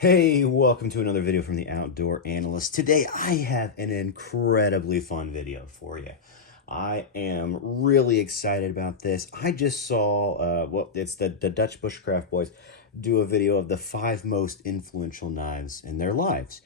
Hey, welcome to another video from the Outdoor Analyst. Today I have an incredibly fun video for you. I am really excited about this. I just saw, it's the Dutch Bushcraft boys do a video of the 5 most influential knives in their lives.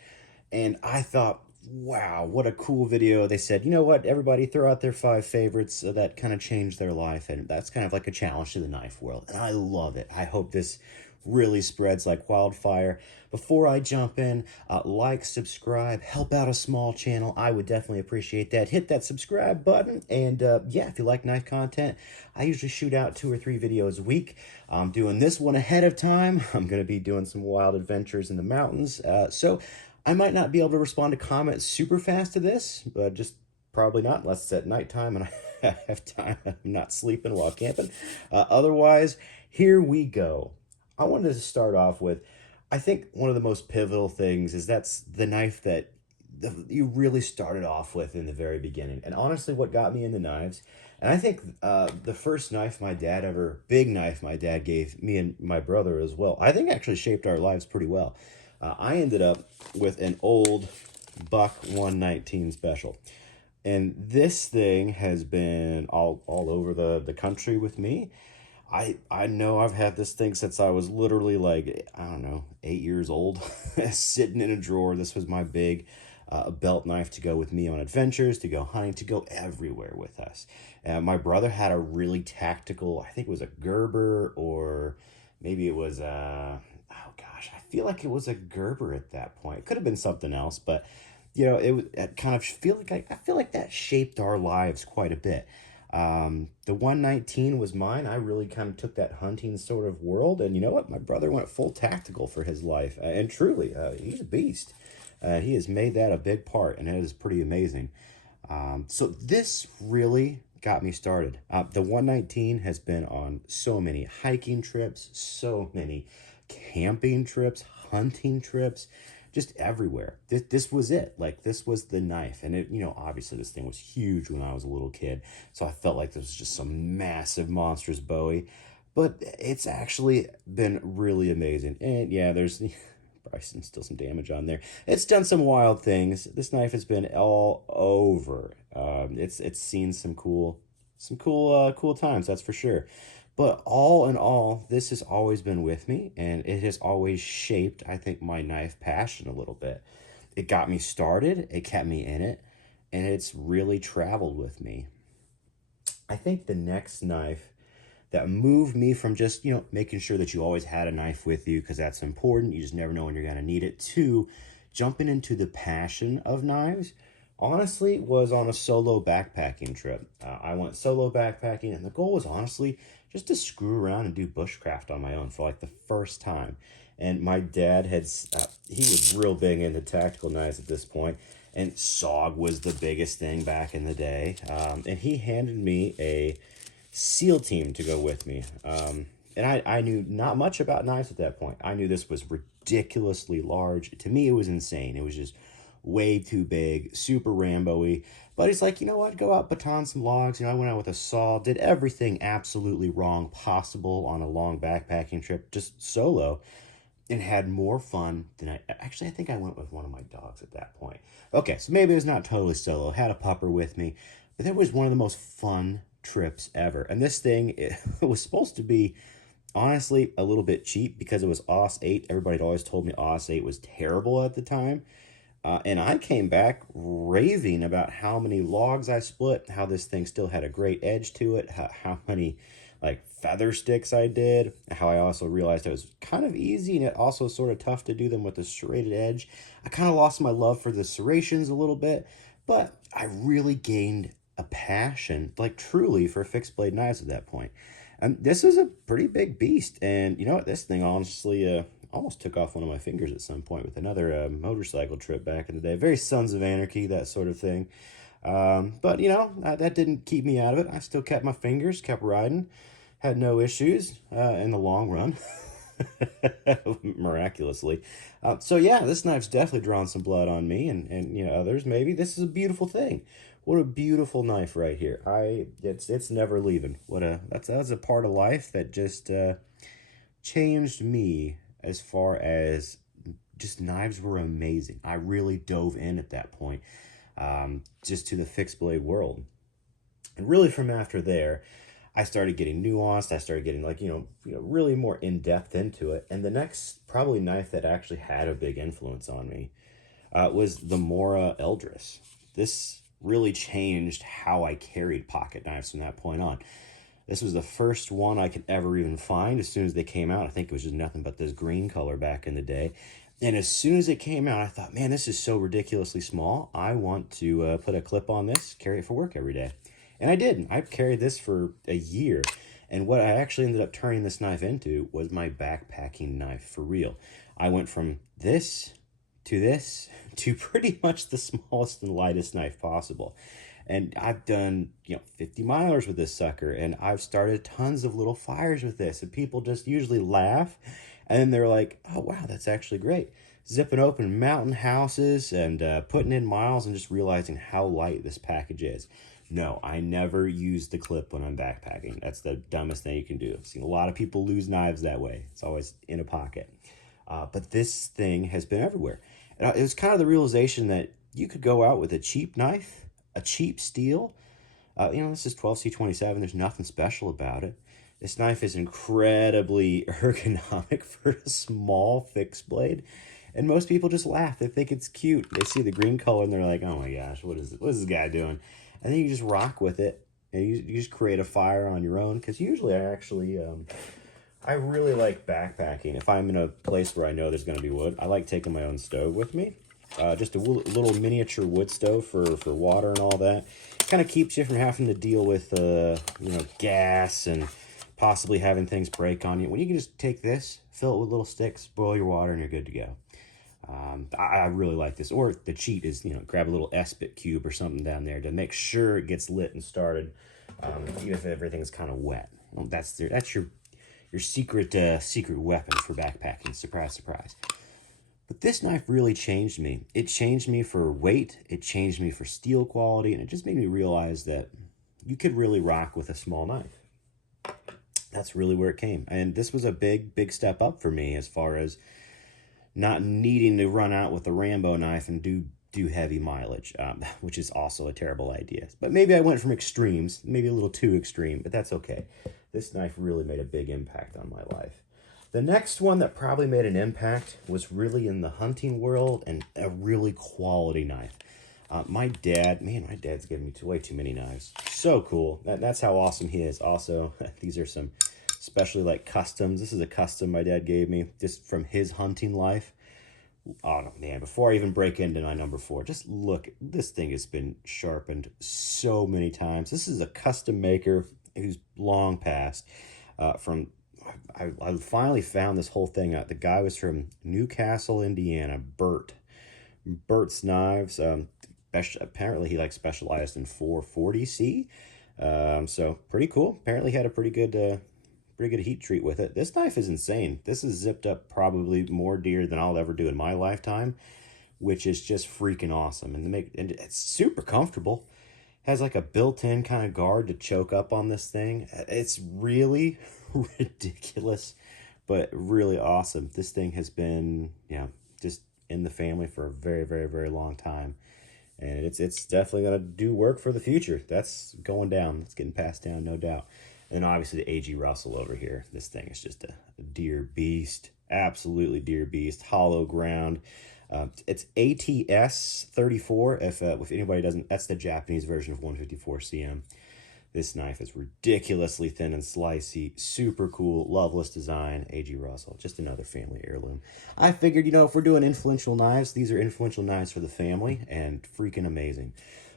And I thought, wow, what a cool video. They said, you know what, everybody throw out their 5 favorites that kind of changed their life. And that's kind of like a challenge to the knife world. And I love it. I hope this really spreads like wildfire. Before I jump in, like, subscribe, help out a small channel. I would definitely appreciate that. Hit that subscribe button. And yeah, if you like knife content, I usually shoot out 2 or 3 videos a week. I'm doing this one ahead of time. I'm going to be doing some wild adventures in the mountains. So I might not be able to respond to comments super fast to this, but just probably not unless it's at nighttime and I have time. I'm not sleeping while camping. Otherwise, here we go. I wanted to start off with, I think one of the most pivotal things is that's the knife that you really started off with in the very beginning. And honestly, what got me into knives, and I think the first knife my dad ever, big knife my dad gave me and my brother as well, I think actually shaped our lives pretty well. I ended up with an old Buck 119 Special. And this thing has been all over the country with me. I know I've had this thing since I was literally like, I don't know, 8 years old, sitting in a drawer. This was my big belt knife to go with me on adventures, to go hunting, to go everywhere with us. My brother had a really tactical, I think it was a Gerber, or maybe it was oh gosh, I feel like it was a Gerber at that point. It could have been something else, but you know, it kind of I feel like that shaped our lives quite a bit. The 119 was mine. I really kind of took that hunting sort of world, and you know what? My brother went full tactical for his life, and truly, he's a beast. He has made that a big part, and it is pretty amazing. So this really got me started. The 119 has been on so many hiking trips, so many camping trips, hunting trips, just everywhere. This was it. Like, this was the knife. And it, you know, obviously this thing was huge when I was a little kid. So I felt like this was just some massive monstrous Bowie. But it's actually been really amazing. And yeah, there's probably still some damage on there. It's done some wild things. This knife has been all over. It's seen some cool cool times, that's for sure. But all in all, this has always been with me, and it has always shaped, I think, my knife passion a little bit. It got me started, it kept me in it, and it's really traveled with me. I think the next knife that moved me from just, you know, making sure that you always had a knife with you because that's important, you just never know when you're going to need it, to jumping into the passion of knives, honestly, was on a solo backpacking trip. I went solo backpacking, and the goal was honestly just to screw around and do bushcraft on my own for like the first time. And my dad had, he was real big into tactical knives at this point, and SOG was the biggest thing back in the day. And he handed me a SEAL team to go with me. And I knew not much about knives at that point. I knew this was ridiculously large. To me, it was insane. It was just way too big, super Rambo-y. But he's like, you know what, go out, baton some logs. You know, I went out with a saw, did everything absolutely wrong possible on a long backpacking trip, just solo, and had more fun than I think I went with one of my dogs at that point. Okay, so maybe it was not totally solo, had a pupper with me, but that was one of the most fun trips ever. And this thing, it was supposed to be, honestly, a little bit cheap because it was AUS 8. Everybody had always told me AUS 8 was terrible at the time. And I came back raving about how many logs I split, how this thing still had a great edge to it, how many like feather sticks I did, how I also realized it was kind of easy and it also sort of tough to do them with a serrated edge. I kind of lost my love for the serrations a little bit, but I really gained a passion, like truly, for fixed blade knives at that point. And this is a pretty big beast, and you know what, this thing honestly almost took off one of my fingers at some point with another motorcycle trip back in the day. Very Sons of Anarchy, that sort of thing. But, you know, that didn't keep me out of it. I still kept my fingers, kept riding, had no issues in the long run, miraculously. So, yeah, this knife's definitely drawn some blood on me and you know, others maybe. This is a beautiful thing. What a beautiful knife right here. It's never leaving. That's a part of life that just changed me as far as just knives were amazing. I really dove in at that point, just to the fixed blade world. And really from after there, I started getting nuanced. I started getting like, really more in depth into it. And the next probably knife that actually had a big influence on me was the Mora Eldris. This really changed how I carried pocket knives from that point on. This was the first one I could ever even find as soon as they came out. I think it was just nothing but this green color back in the day. And as soon as it came out, I thought, man, this is so ridiculously small. I want to put a clip on this, carry it for work every day. And I did. I carried this for a year. And what I actually ended up turning this knife into was my backpacking knife for real. I went from this to pretty much the smallest and lightest knife possible. And I've done, 50 milers with this sucker, and I've started tons of little fires with this, and people just usually laugh, and then they're like, oh, wow, that's actually great. Zipping open mountain houses and putting in miles and just realizing how light this package is. No, I never use the clip when I'm backpacking. That's the dumbest thing you can do. I've seen a lot of people lose knives that way. It's always in a pocket. But this thing has been everywhere. And it was kind of the realization that you could go out with a cheap knife, a cheap steel. This is 12C27. There's nothing special about it. This knife is incredibly ergonomic for a small fixed blade. And most people just laugh. They think it's cute. They see the green color and they're like, oh my gosh, what is this guy doing? And then you just rock with it. And you just create a fire on your own. Because usually I really like backpacking. If I'm in a place where I know there's going to be wood, I like taking my own stove with me. Just a little miniature wood stove for water and all that. Kind of keeps you from having to deal with, gas and possibly having things break on you. When you can just take this, fill it with little sticks, boil your water, and you're good to go. I really like this. Or the cheat is, grab a little S-bit cube or something down there to make sure it gets lit and started, even if everything's kind of wet. Well, that's your secret weapon for backpacking. Surprise, surprise. But this knife really changed me. It changed me for weight. It changed me for steel quality. And it just made me realize that you could really rock with a small knife. That's really where it came. And this was a big, big step up for me as far as not needing to run out with a Rambo knife and do heavy mileage, which is also a terrible idea. But maybe I went from extremes, maybe a little too extreme, but that's okay. This knife really made a big impact on my life. The next one that probably made an impact was really in the hunting world and a really quality knife. My dad's given me way too many knives. So cool. That's how awesome he is. Also, these are some especially like customs. This is a custom my dad gave me just from his hunting life. Oh man, before I even break into my number 4, just look, this thing has been sharpened so many times. This is a custom maker who's long passed. I finally found this whole thing out. The guy was from Newcastle, Indiana, Bert's Knives. Apparently he specialized in 440C. So pretty cool. Apparently he had a pretty good heat treat with it. This knife is insane. This is zipped up probably more deer than I'll ever do in my lifetime, which is just freaking awesome. And it's super comfortable. Has like a built-in kind of guard to choke up on this thing. It's really ridiculous, but really awesome. This thing has been, just in the family for a very, very, very long time. And it's definitely going to do work for the future. That's going down. It's getting passed down, no doubt. And obviously the A.G. Russell over here. This thing is just a deer beast. Absolutely deer beast. Hollow ground. It's ATS 34. If anybody doesn't, that's the Japanese version of 154 CM. This knife is ridiculously thin and slicey. Super cool. Loveless design. A.G. Russell. Just another family heirloom. I figured, if we're doing influential knives, these are influential knives for the family and freaking amazing.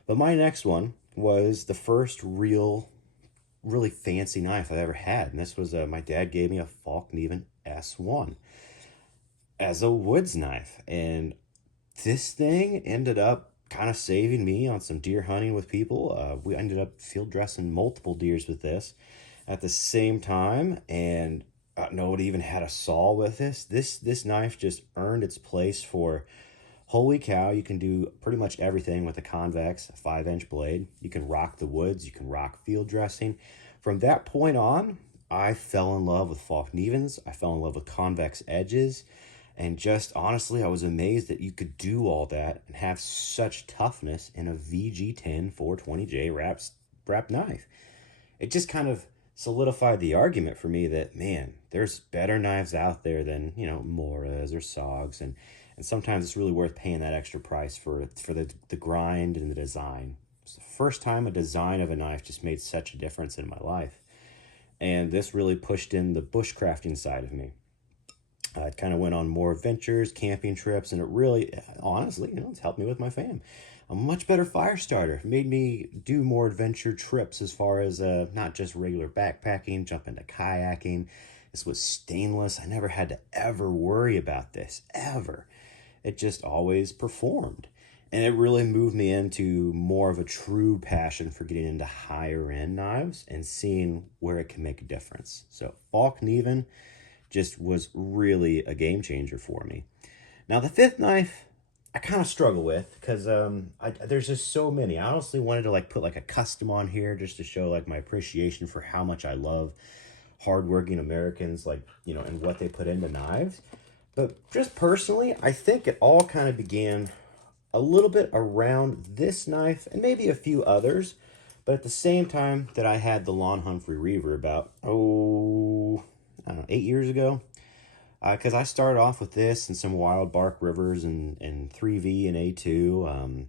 But my next one was the first really fancy knife I've ever had. And this was, my dad gave me a Fallkniven S1 as a woods knife. And this thing ended up kind of saving me on some deer hunting with people. We ended up field dressing multiple deers with this at the same time. And nobody even had a saw with this. This knife just earned its place for, holy cow, you can do pretty much everything with a convex 5-inch blade. You can rock the woods. You can rock field dressing. From that point on, I fell in love with Fallknivens. I fell in love with convex edges. And just honestly, I was amazed that you could do all that and have such toughness in a VG10 420J wrap knife. It just kind of solidified the argument for me that, man, there's better knives out there than, Moras or Sogs, and sometimes it's really worth paying that extra price for the grind and the design. It's the first time a design of a knife just made such a difference in my life. And this really pushed in the bushcrafting side of me. I kind of went on more adventures, camping trips, and it really, honestly, it's helped me with my fam. A much better fire starter. It made me do more adventure trips as far as not just regular backpacking, jump into kayaking. This was stainless. I never had to ever worry about this, ever. It just always performed. And it really moved me into more of a true passion for getting into higher end knives and seeing where it can make a difference. So Fallkniven just was really a game changer for me. Now the fifth knife, I kind of struggle with because there's just so many. I honestly wanted to put a custom on here just to show my appreciation for how much I love hardworking Americans, and what they put into knives. But just personally, I think it all kind of began a little bit around this knife and maybe a few others. But at the same time that I had the Lon Humphrey Reaver about, I don't know, 8 years ago. Because I started off with this and some Wild Bark Rivers and 3V and A2.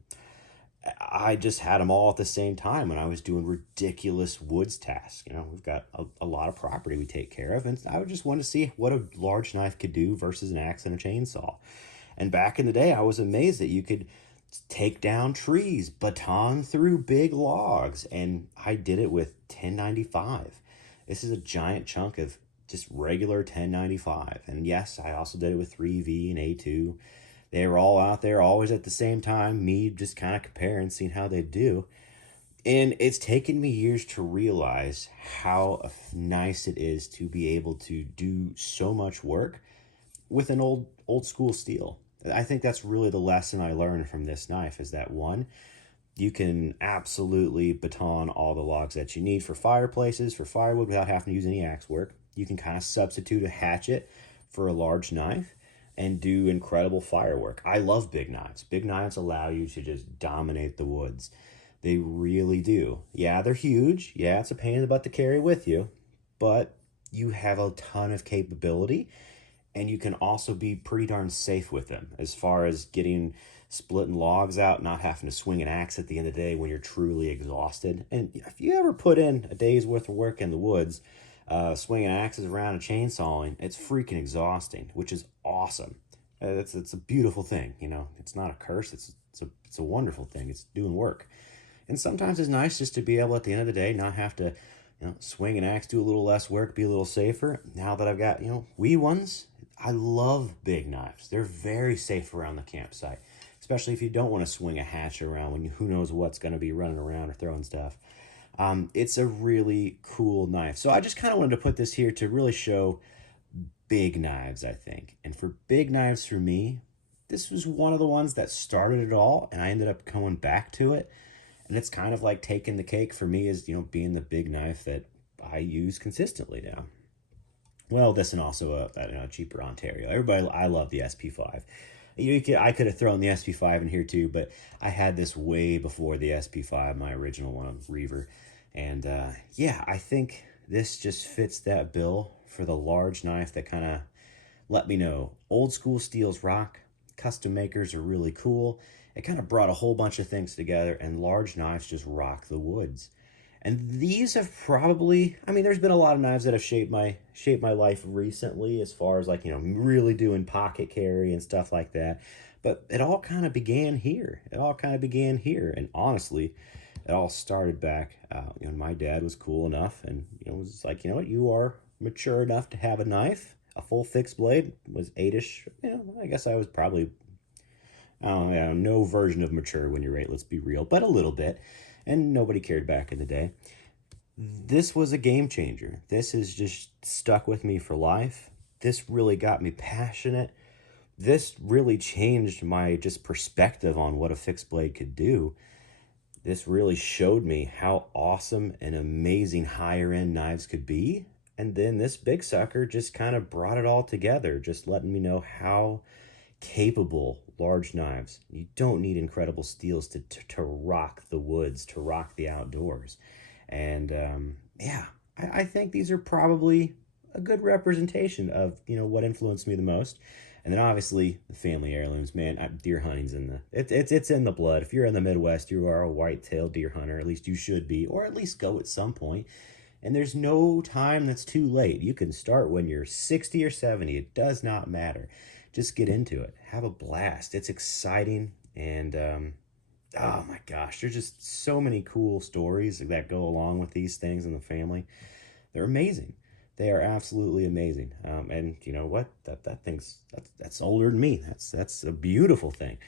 I just had them all at the same time when I was doing ridiculous woods tasks. We've got a lot of property we take care of, and I would just want to see what a large knife could do versus an axe and a chainsaw. And back in the day, I was amazed that you could take down trees, baton through big logs, and I did it with 1095. This is a giant chunk of just regular 1095. And yes, I also did it with 3V and A2. They were all out there always at the same time, me just kind of comparing, seeing how they do. And it's taken me years to realize how nice it is to be able to do so much work with an old school steel. I think that's really the lesson I learned from this knife, is that one, you can absolutely baton all the logs that you need for fireplaces, for firewood, without having to use any axe work. You can kind of substitute a hatchet for a large knife and do incredible firework. I love big knives. Big knives allow you to just dominate the woods. They really do. Yeah, they're huge. Yeah, it's a pain in the butt to carry with you, but you have a ton of capability, and you can also be pretty darn safe with them as far as splitting logs out, not having to swing an axe at the end of the day when you're truly exhausted. And if you ever put in a day's worth of work in the woods, swinging axes around and chainsawing, it's freaking exhausting, which is awesome. It's a beautiful thing, It's not a curse. It's a wonderful thing. It's doing work, and sometimes it's nice just to be able at the end of the day not have to, swing an axe, do a little less work, be a little safer. Now that I've got wee ones, I love big knives. They're very safe around the campsite, especially if you don't want to swing a hatchet around when who knows what's going to be running around or throwing stuff. It's a really cool knife. So I just kind of wanted to put this here to really show big knives, I think. And for big knives, for me, this was one of the ones that started it all, and I ended up going back to it. And it's kind of like taking the cake for me as, being the big knife that I use consistently now. Well, this and also a cheaper Ontario. Everybody, I love the SP5. I could have thrown the SP5 in here too, but I had this way before the SP5, my original one, Reaver. And yeah, I think this just fits that bill for the large knife that kind of let me know old school steels rock, custom makers are really cool. It kind of brought a whole bunch of things together, and large knives just rock the woods. And these have probably, there's been a lot of knives that have shaped my life recently, as far as really doing pocket carry and stuff like that. But it all kind of began here. And honestly, it all started back, my dad was cool enough and, was like, what, you are mature enough to have a knife. A full fixed blade was 8-ish. I guess I was probably, no version of mature when you're 8, let's be real, but a little bit. And nobody cared back in the day. This was a game changer. This has just stuck with me for life. This really got me passionate. This really changed my just perspective on what a fixed blade could do. This really showed me how awesome and amazing higher end knives could be. And then this big sucker just kind of brought it all together, just letting me know how capable large knives. You don't need incredible steels to rock the woods, to rock the outdoors. And yeah, I think these are probably a good representation of, what influenced me the most. And then obviously the family heirlooms, man. Deer hunting's in the it's in the blood. If you're in the Midwest, you are a white-tailed deer hunter. At least you should be, or at least go at some point. And there's no time that's too late. You can start when you're 60 or 70. It does not matter. Just get into it. Have a blast. It's exciting. And oh my gosh, there's just so many cool stories that go along with these things in the family. They're amazing. They are absolutely amazing. And you know what? That's older than me. That's a beautiful thing.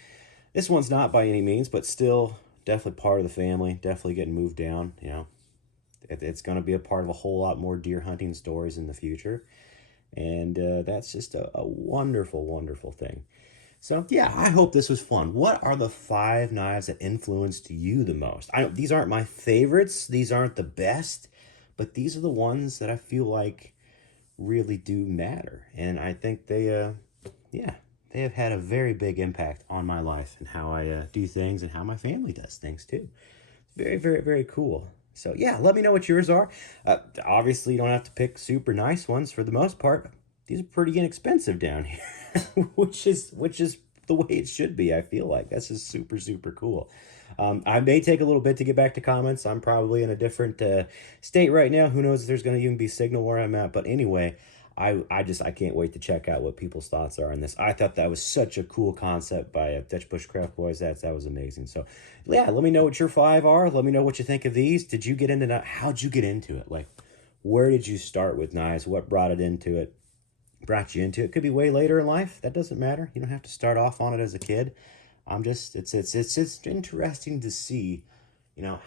This one's not by any means, but still definitely part of the family. Definitely getting moved down. It's going to be a part of a whole lot more deer hunting stories in the future. And that's just a wonderful, wonderful thing. So, yeah, I hope this was fun. What are the 5 knives that influenced you the most? These aren't my favorites. These aren't the best. But these are the ones that I feel like really do matter. And I think they have had a very big impact on my life and how I do things and how my family does things too. Very, very, very cool. So yeah, let me know what yours are. Obviously, you don't have to pick super nice ones for the most part. These are pretty inexpensive down here, which is the way it should be. I feel like this is super, super cool. I may take a little bit to get back to comments. I'm probably in a different state right now. Who knows if there's going to even be signal where I'm at. But anyway, I can't wait to check out what people's thoughts are on this. I thought that was such a cool concept by Dutch Bushcraft boys. That was amazing. So yeah, let me know what your 5 are. Let me know what you think of these. Did you get into that? How'd you get into it? Like, where did you start with knives? What brought you into it? Could be way later in life. That doesn't matter. You don't have to start off on it as a kid. It's just interesting to see,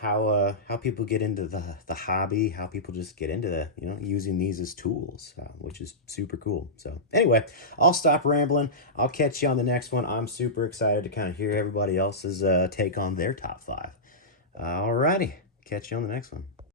how people get into the hobby, how people just get into using these as tools, which is super cool. So anyway, I'll stop rambling. I'll catch you on the next one. I'm super excited to kind of hear everybody else's take on their top 5. Alrighty, catch you on the next one.